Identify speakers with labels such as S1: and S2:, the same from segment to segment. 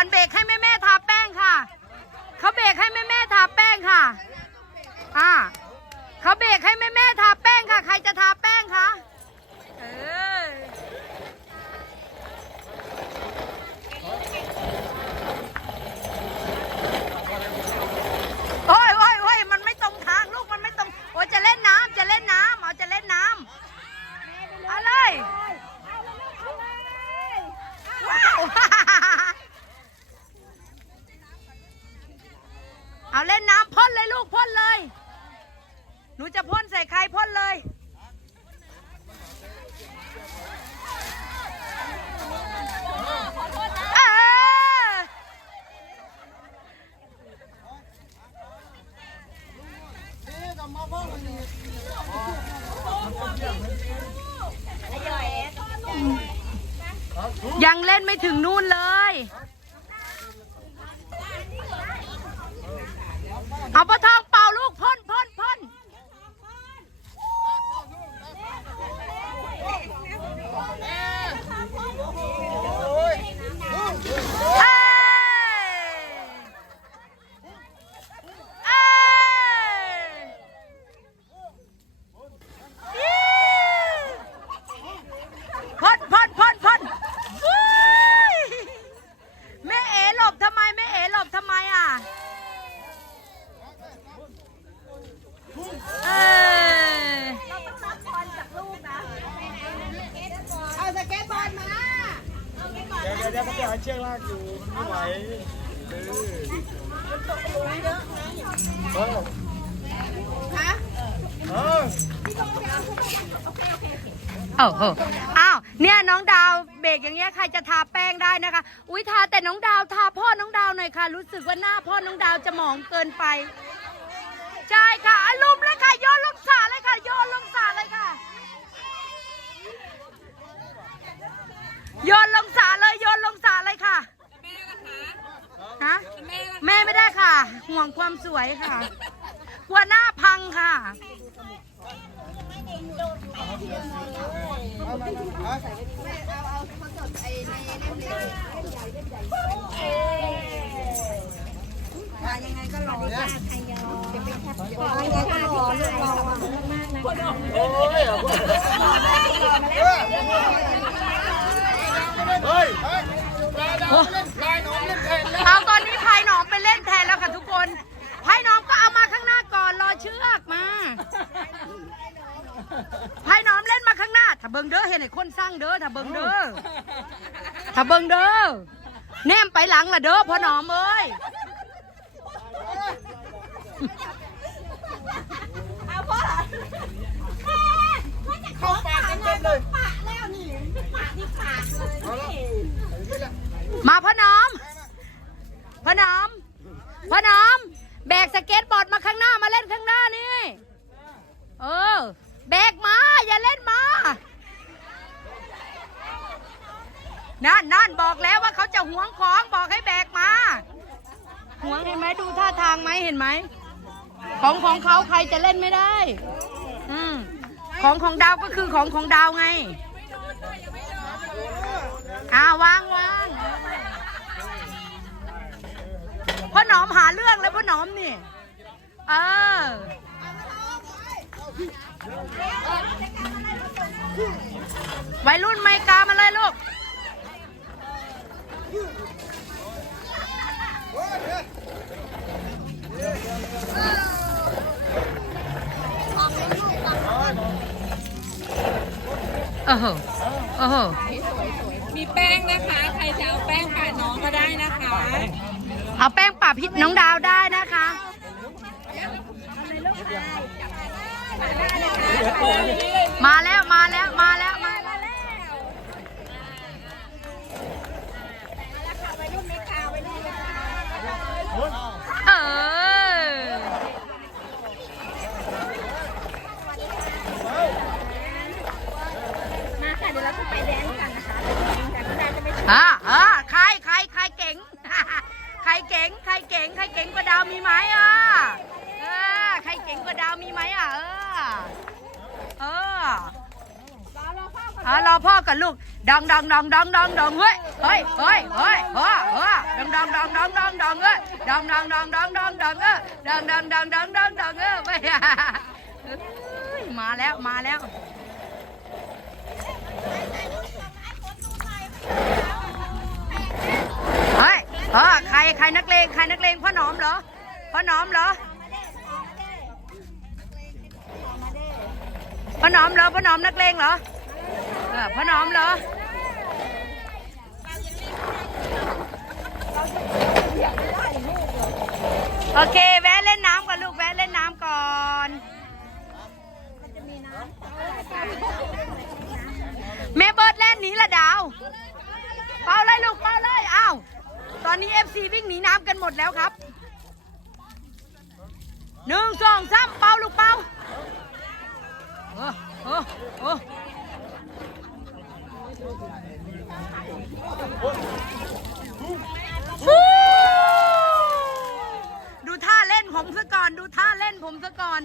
S1: อนเบรกให้แม่แม่ทาแป้งค่ะ เขาเบรกให้แม่แม่ทาแป้งค่ะอ่าเขาเบรกให้แม่แม่ทาแป้งค่ะ ใครจะทาแป้งคะเออ ไม่ถึงนู่นเลย เอาปะทองเป่าลูกพ่นพ่นพ่นเอ้ยเอ้ยอี้พ่นพ่นพ่นพ่นวุ้ยแม่เอ๋หลบทำไมแม่เอ๋หลบทำไมอะ เออ
S2: เอาสเก็ตบอร์ดมา
S3: เดี๋ยวเดี๋ยวเดี๋ยวเขาจะหาเชือกลากอยู่ไม่ไหวเออเออ
S2: ฮะ
S3: เออ
S1: โอ้โหอ้าว เนี่ยน้องดาวเบรกอย่างเงี้ยใครจะทาแป้งได้นะคะ อุ้ยทาแต่น้องดาวทาพ่อน้องดาวหน่อยค่ะ รู้สึกว่าหน้าพ่อน้องดาวจะหมองเกินไป ใช่ค่ะอารมณ์เลยค่ะโยนลงสาเลยค่ะโยนลงสาเลยค่ะโยนลงสระเลยโยนลงสระเลยค่ะ ฮะแม่ไม่ได้ค่ะ ห่วงความสวยค่ะ กลัวหน้าพังค่ะ
S2: ยังไงก็รอจ้าใครยอมจะเป็นแค่เดียวยังไงก็รอเราอะมากๆนะคะ
S3: โอ้ยเฮ้ย เฮ้ยปลาดาวเล่นปลายหนอนเล่นแทนแล้ว
S1: เอาตอนนี้พายหนอมไปเล่นแทนแล้วค่ะทุกคนพายหนอมก็เอามาข้างหน้าก่อนรอเชือกมาพายหนอมเล่นมาข้างหน้า ถ้าเบิงเด้อเห็นไอ้คนสร้างเด้อถ้าเบิงเด้อถ้าเบิงเด้อแนมไปหลังละเด้อพ่อหนอมเอ้ย
S3: เข้าปากกันเต็มเลย
S2: ปะแล้วนี่ปะที่ปากเลย
S3: เอาละ
S1: มาพ่อหนอมพ่อหนอมพ่อหนอม แบกสเก็ตบอร์ดมาข้างหน้ามาเล่นข้างหน้านี่ เออ แบกมา อย่าเล่นมานั่นนั่นบอกแล้วว่าเขาจะหวงของบอกให้แบกมาหวงเห็นไหมดูท่าทางไหมเห็นไหม ของของเขาใครจะเล่นไม่ได้ อืมของของดาวก็คือของของดาวไง อาวางวางพ่อหนอมหาเรื่องแล้วพ่อหนอมนี่ เออวัยรุ่นไม่กามาเลยลูกโอ้โหโอ้โห
S4: มี แป้งนะคะ ใครจะเอาแป้งผ่าน้องก็ได้นะคะ
S1: เอาแป้งปะพิษน้องดาวได้นะคะมาแล้วมาแล้วมาแล้วมาแล้วเออ
S2: มาค่ะเดี๋ยวเราจะไปแดนซ์กันนะคะแต่ คุณดาจะไป
S1: อ่าอ่าใครใครใครเก่ง ใครเก่ง ใครเก่ง ใครเก่งกว่าดาวมีไหมอะเออใครเก่งกว่าดาวมีไหมอะ เออ เอออ่ารอพ่อกับลูกดองดองดองดองดองดองเฮ้ย เฮ้ย เฮ้ย เฮ้ยเฮ้ยเฮ้ยดองดองดองดองดองดองเอ้ยดองดองดองดองดองดองเอ้ยดองดองดองดองดองดองเอ้ยไปอะเอ้ยมาแล้ว มาแล้ว ออใครใครนักเลงใครนักเลงพ่อหนอมเหรอพ่อหนอมเหรอพ่อหนอมเหรอพ่อหนอมนักเลงเหรอเออพ่อหนอมเหรอโอเคแวะเล่นน้ำก่อนลูกแวะเล่นน้ำก่อนแม่เบิร์ดเล่นหนีละดาว เป่าเลยลูกเป่าเลยอ้าว ตอนนี้ FC วิ่งหนีน้ำกันหมดแล้วครับหนึ่งสองสามเป่าลูกเป่าเออเออเออฟู้ดูท่าเล่นผมซะก่อน ดูท่าเล่นผมซะก่อน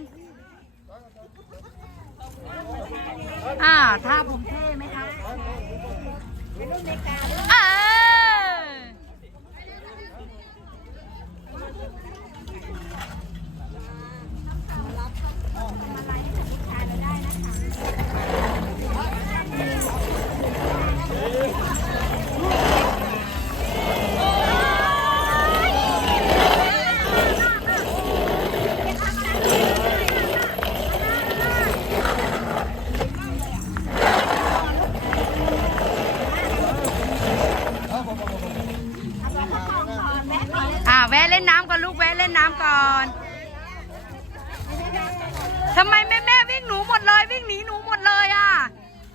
S1: อ่าท่าผมเท่ไหมครั ทำไมแม่แม่วิ่งหนูหมดเลยวิ่งหนีหนูหมดเลยอะ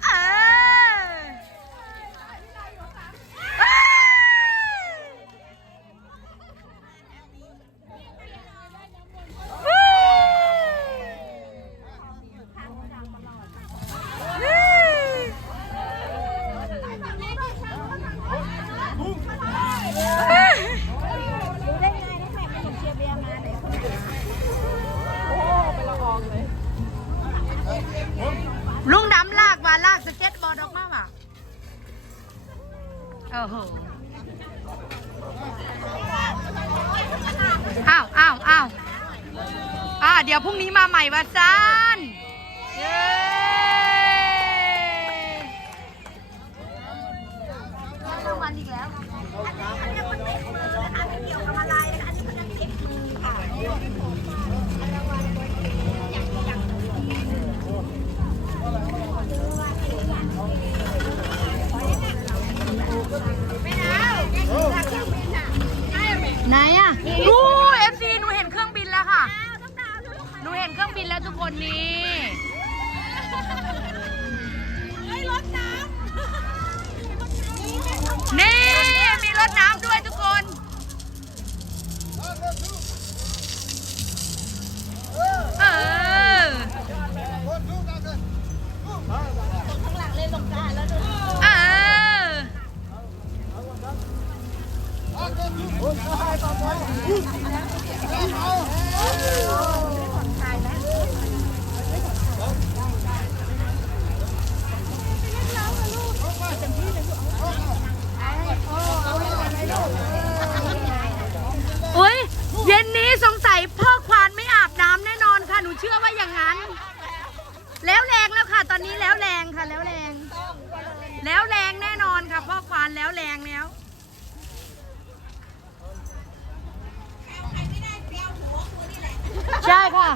S1: เออเอ้ยวู้วู้
S2: รู้ได้ไงนะแม่เป็นเชียร์เบียร์มาไหนคนไหน
S1: ลุงดำลากว่าลากสเก็ตบอร์ดออกมาว่ะโอ้โหอ้าวอ้าวอ้าวอ่า เดี๋ยวพรุ่งนี้มาใหม่วะซานเย้รางวัลอีกแล้ว
S2: อันนี้มันติดมือนะคะไม่เกี่ยวกับอะไรนะคะ อันนี้มันติดมือค่ะ
S1: ไหนอะดูเอฟซีหนูเห็นเครื่องบินแล้วค่ะ หนูเห็นเครื่องบินแล้วทุกคนนี่ นี่ มีรถน้ำด้วยทุกคน เออ เออ อุ้ยเย็นนี้สงสัยพ่อควานไม่อาบน้ำแน่นอนค่ะ หนูเชื่อว่าอย่างนั้น แล้วแรงแล้วค่ะ ตอนนี้แล้วแรงค่ะ แล้วแรง แล้วแรงแน่นอนค่ะ พ่อควานแล้วแรงแล้ว ใช่ค่ะ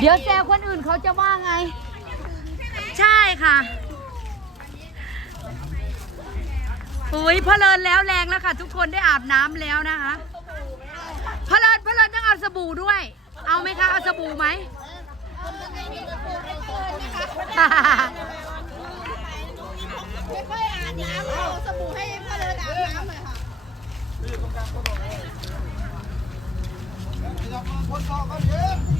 S1: เดี๋ยวแซวคนอื่นเขาจะว่าไง ใช่ค่ะอุ้ยพอเลินแล้วแรงแล้วค่ะ ทุกคนได้อาบน้ำแล้วนะคะพอเลินพอเลินต้องเอาสบู่ด้วย เอาไหมคะ เอาสบู่ไหม
S2: ไม่ค่อยอาบน้ำเอาสบู่ให้พ่อเลยอาบน้ำเลยค่ะ
S4: เอ่อ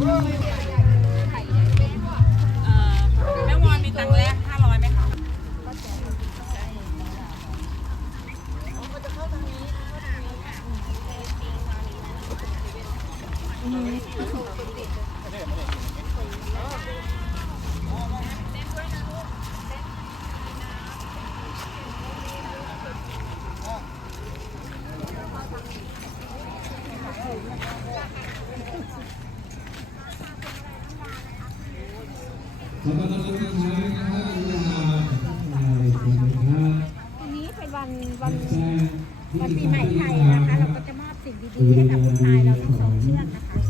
S4: แม่วอนมีตังค์แลกห้าร้อยไหมคะ
S5: ขอบคุณทุกท่านนะครับที่มาขอบคุณครับ
S2: วันนี้เป็นวันวัน
S5: แจ้ง
S2: วันปีใหม่ไทยนะคะ เราก็จะมอบสิ่งดีๆให้กับลูก ชายเราทั้งสองเชือกนะคะ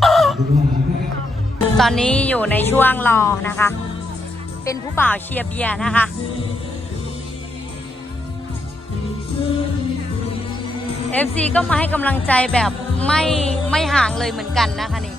S1: ตอนนี้อยู่ในช่วงรอนะคะ เป็นผู้บ่าวเชียร์เบียร์นะคะเอฟซีก็มาให้กำลังใจแบบไม่ไม่ห่างเลยเหมือนกันนะคะนี่